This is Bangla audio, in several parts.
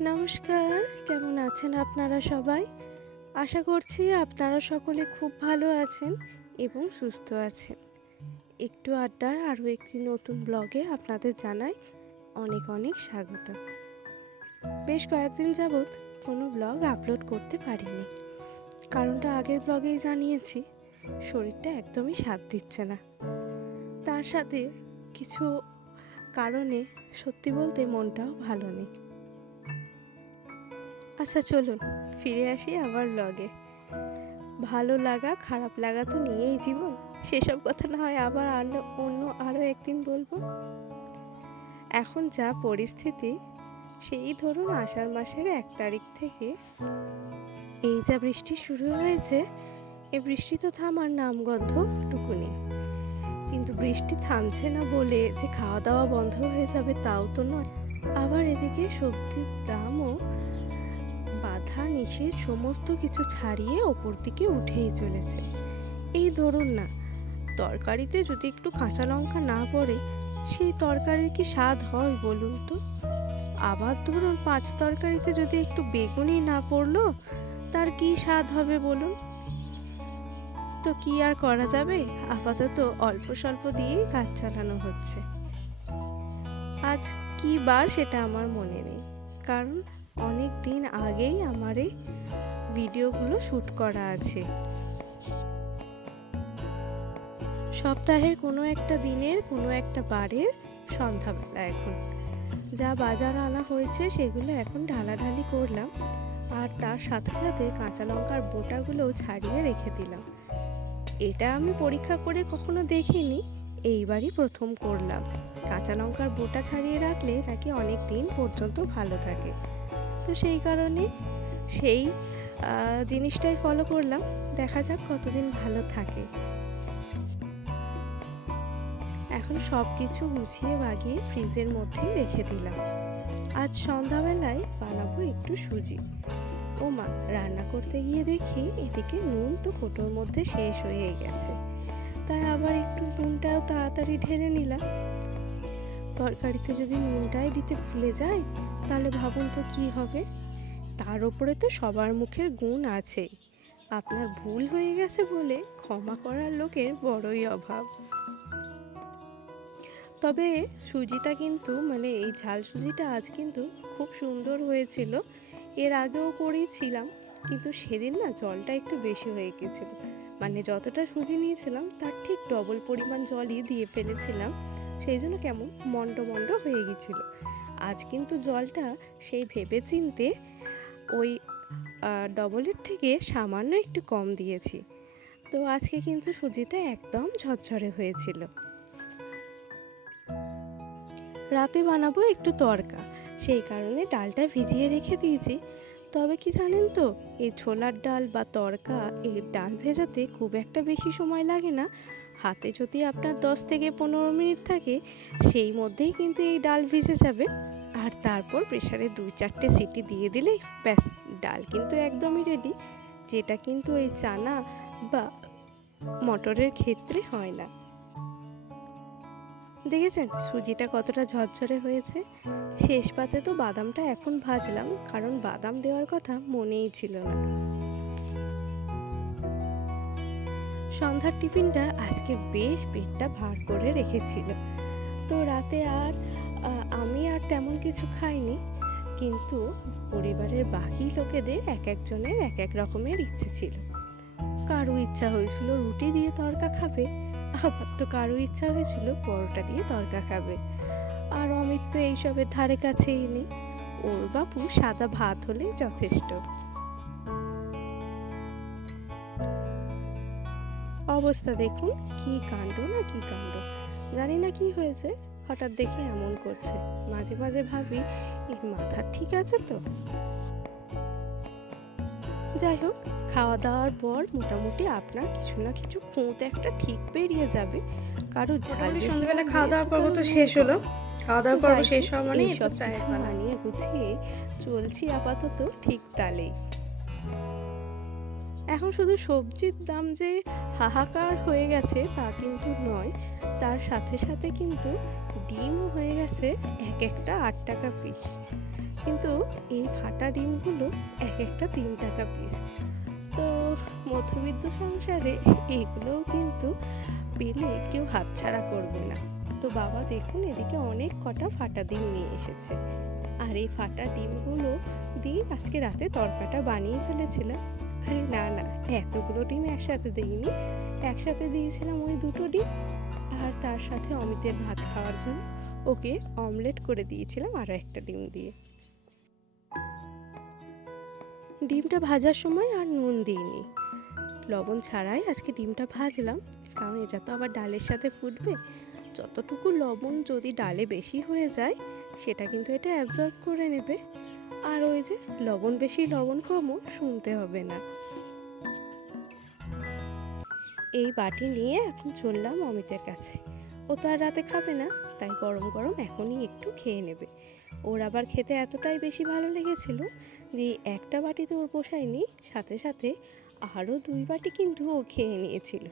নমস্কার, কেমন আছেন আপনারা সবাই? আশা করছি আপনারা সকলে খুব ভালো আছেন এবং সুস্থ আছেন। একটু আড্ডার আরও একটি নতুন ব্লগে আপনাদের জানাই অনেক অনেক স্বাগত। বেশ কয়েকদিন যাবৎ কোনো ব্লগ আপলোড করতে পারিনি। কারণটা আগের ব্লগেই জানিয়েছি, শরীরটা একদমই সাথ দিচ্ছে না। তার সাথে কিছু কারণে সত্যি বলতে মনটাও ভালো নেই। আচ্ছা চলুন ফিরে আসি আমার ব্লগে। ভালো লাগা খারাপ লাগা তো নিয়েই জীবন, সেসব কথা না হয় আবার আরও একদিন বলবো। এখন যা পরিস্থিতি, সেই ধরুন আষাঢ় মাসের 1 তারিখ থেকে এই যা বৃষ্টি শুরু হয়েছে, এই বৃষ্টি তো থামার নামগন্ধ টুকু নেই। কিন্তু বৃষ্টি থামছে না বলে যে খাওয়া দাওয়া বন্ধ হয়ে যাবে তাও তো নয়। আবার এদিকে সবজির দামও বাধা নিষেধ সমস্ত কিছু ছাড়িয়ে ওপর দিকে উঠেই চলেছে। এই ধরুন না, তরকারিতে যদি একটু কাঁচা লঙ্কা না পড়ে সেই তরকারির কি স্বাদ হয় বলুন তো? আবার ধরুন 5 তরকারিতে যদি একটু বেগুনই না পড়লো, তার কি স্বাদ হবে বলুন? তো কি আর করা যাবে, আপাতত অল্প স্বল্প দিয়েই কাজ চালানো হচ্ছে। আজ কি বার সেটা আমার মনে নেই, কারণ অনেক দিন আগেই আমার এই ভিডিওগুলো শ্যুট করা আছে। সপ্তাহের কোনো একটা দিনের কোনো একটা বারের সন্ধ্যাবেলা এখন যা বাজার আনা হয়েছে সেগুলো এখন ঢালাঢালি করলাম, আর তার সাথে সাথে কাঁচা লঙ্কার বোটাগুলোও ছাড়িয়ে রেখে দিলাম। এটা আমি পরীক্ষা করে কখনো দেখিনি, এইবারই প্রথম করলাম। কাঁচা লঙ্কার বোটা ছাড়িয়ে রাখলে নাকি অনেক দিন পর্যন্ত ভালো থাকে, তো সেই কারণে সেই জিনিসটাই ফলো করলাম। দেখা যাক কতদিন ভালো থাকে। এখন সব কিছু গুছিয়ে বাগিয়ে ফ্রিজের মধ্যেই রেখে দিলাম। আজ সন্ধ্যাবেলায় বানাবো একটু সুজি। ও মা, রান্না করতে গিয়ে দেখি এদিকে নুন তো কোটোর মধ্যে শেষ হয়ে গেছে, তাই আবার একটু নুনটাও তাড়াতাড়ি ঢেলে নিলাম। তরকারিতে যদি নুনটাই দিতে ভুলে যাই তাহলে ভাবুন তো কি হবে। তার উপরে তো সবার মুখের গুণ আছেই, আপনার ভুল হয়ে গেছে বলে ক্ষমা করার লোকের বড়ই অভাব। তবে সুজিটা কিন্তু এই ঝাল সুজিটা আজ কিন্তু খুব সুন্দর হয়েছিল। এর আগেও করেছিলাম, কিন্তু সেদিন না জলটা একটু বেশি হয়ে গেছিল। যতটা সুজি নিয়েছিলাম তার ঠিক ডবল পরিমাণ জলই দিয়ে ফেলেছিলাম, সেই জন্য কেমন মন্ড মন্ড হয়ে গেছিল। আজ কিন্তু জলটা সেই ভেবে চিনতে ওই ডবলের থেকে সামান্য একটু কম দিয়েছি। তো আজকে কিন্তু সুজিটা একদম ঝরঝরে হয়েছিল। রাতে বানাবো একটু তড়কা, সেই কারণে ডালটা ভিজিয়ে রেখে দিয়েছি। তবে কি জানেন তো, এই ছোলার ডাল বা তড়কা, এই ডাল ভেজাতে খুব একটা বেশি সময় লাগে না। হাতে যদি আপনার 10 থেকে 15 মিনিট থাকে, সেই মধ্যেই কিন্তু এই ডাল ভিজে যাবে। আর তারপর প্রেসারে 2-4টে সিটি দিয়ে দিলেই ব্যাস, ডাল কিন্তু একদমই রেডি, যেটা কিন্তু এই চানা বা মটরের ক্ষেত্রে হয় না। দেখেছেন সুজিটা কতটা ঝরঝরে হয়েছে। শেষ পাতে তো বাদামটা এখন ভাজলাম, কারণ বাদাম দেওয়ার কথা মনেই ছিল না। সন্ধ্যার টিফিনটা আজকে বেশ পেটটা ভার করে রেখেছিল। তো রাতে আর আমি আর তেমন কিছু খাইনি, কিন্তু পরিবারের বাকি লোকেদের এক একজনের এক এক রকমের ইচ্ছে ছিল। কারো ইচ্ছা হয়েছিল রুটি দিয়ে তড়কা খাবে, আবার তো কারো ইচ্ছা হয়েছিল পরোটা দিয়ে তড়কা খাবে। আর অমিত তো এইসবের ধারে কাছেই নেই, ওর বাপু সাদা ভাত হলেই যথেষ্ট। অবস্থা দেখুন, কি কাণ্ড না কি কাণ্ড, জানি না কি হয়েছে, হঠাৎ দেখে এমন করছে। মাঝে মাঝে ভাবি এর মাথা ঠিক আছে তো। যাই হোক, খাওয়া দাওয়ার পর মোটামুটি আপনার কিছু না কিছু খুঁত একটা ঠিক বেরিয়ে যাবে। কারো সন্ধ্যাবেলা খাওয়া দাওয়ার পর্ব তো শেষ হলো। খাওয়া দাওয়ার পর্ব শেষ হওয়া মানে সব কিছু মানিয়ে গুছিয়ে চলছি আপাতত ঠিক তালেই। এখন শুধু সবজির দাম যে হাহাকার হয়ে গেছে তা কিন্তু নয়, তার সাথে সাথে কিন্তু ডিমও হয়ে গেছে এক একটা 8 টাকা পিস। কিন্তু এই ফাটা ডিমগুলো এক একটা 3 টাকা পিস। তো মধ্যবিত্ত সংসারে এইগুলোও কিন্তু পেলে কেউ হাতছাড়া করবে না। তো বাবা দেখুন এদিকে অনেক কটা ফাটা ডিম নিয়ে এসেছে, আর এই ফাটা ডিমগুলো দিয়ে আজকে রাতে তরকাটা বানিয়ে ফেলেছিলাম। আরে না না, এতগুলো ডিম একসাথে দিইনি, একসাথে দিয়েছিলাম ওই 2টো ডিম, আর তার সাথে অমিতের ভাত খাওয়ার জন্য ওকে অমলেট করে দিয়েছিলাম আরও একটা ডিম দিয়ে। ডিমটা ভাজার সময় আর নুন দিইনি, লবণ ছাড়াই আজকে ডিমটা ভাজলাম, কারণ এটা তো আবার ডালের সাথে ফুটবে। যতটুকু লবণ যদি ডালে বেশি হয়ে যায় সেটা কিন্তু এটা অ্যাবজর্ব করে নেবে, আর ওই যে লবণ বেশি লবণ কমও শুনতে হবে না। এই বাটি নিয়ে এখন চললাম অমিতের কাছে। ও তো আর রাতে খাবে না, তাই গরম গরম এখনই একটু খেয়ে নেবে। ওর আবার খেতে এতটাই বেশি ভালো লেগেছিল যে একটা বাটিতে ওর পোষায়নি, সাথে সাথে আরও 2 বাটি কিন্তু ও খেয়ে নিয়েছিল।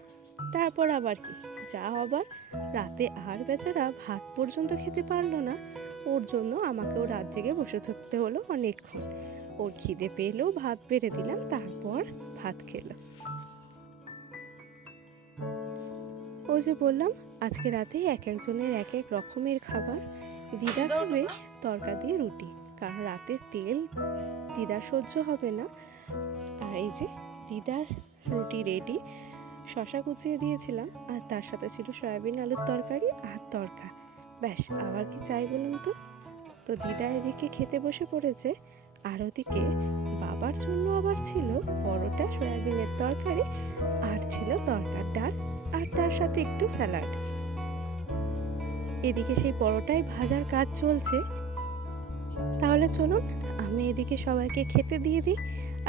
তারপর আবার কি, যা আবার রাতে আর বেচারা ভাত পর্যন্ত খেতে পারলো না, ওর জন্য আমাকেও রাত জেগে বসে থাকতে হলো অনেকক্ষণ। ওর খিদে পেলেও ভাত বেড়ে দিলাম, তারপর ভাত খেলো। ওই যে বললাম আজকে রাতে এক একজনের এক এক রকমের খাবার। দিদা খাবে তরকা দিয়ে রুটি, কারণ রাতের তেল দিদার সহ্য হবে না। আর এই যে দিদার রুটি রেডি, শশা কুচিয়ে দিয়েছিলাম, আর তার সাথে ছিল সয়াবিন আলুর তরকারি আর তরকা। ব্যাস, আবার কি চাই বলুন তো। তো দিদা এদিকে খেতে বসে পড়েছে, আর ওদিকে বাবার জন্য আবার ছিল পরোটা, সয়াবিনের তরকারি, আর ছিল তরকার ডাল, আর তার সাথে একটু স্যালাড। এদিকে সেই পরোটায় ভাজার কাজ চলছে। তাহলে চলুন আমি এদিকে সবাইকে খেতে দিয়ে দিই,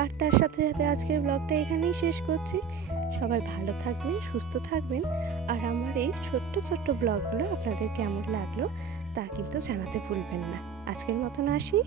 আর তার সাথে সাথে আজকের ব্লগটা এখানেই শেষ করছি। সবাই ভালো থাকবেন, সুস্থ থাকবেন, আর আমার এই ছোট্ট ছোট্ট ব্লগগুলো আপনাদের কেমন লাগলো তা কিন্তু জানাতে ভুলবেন না। আজকের মতন আসি।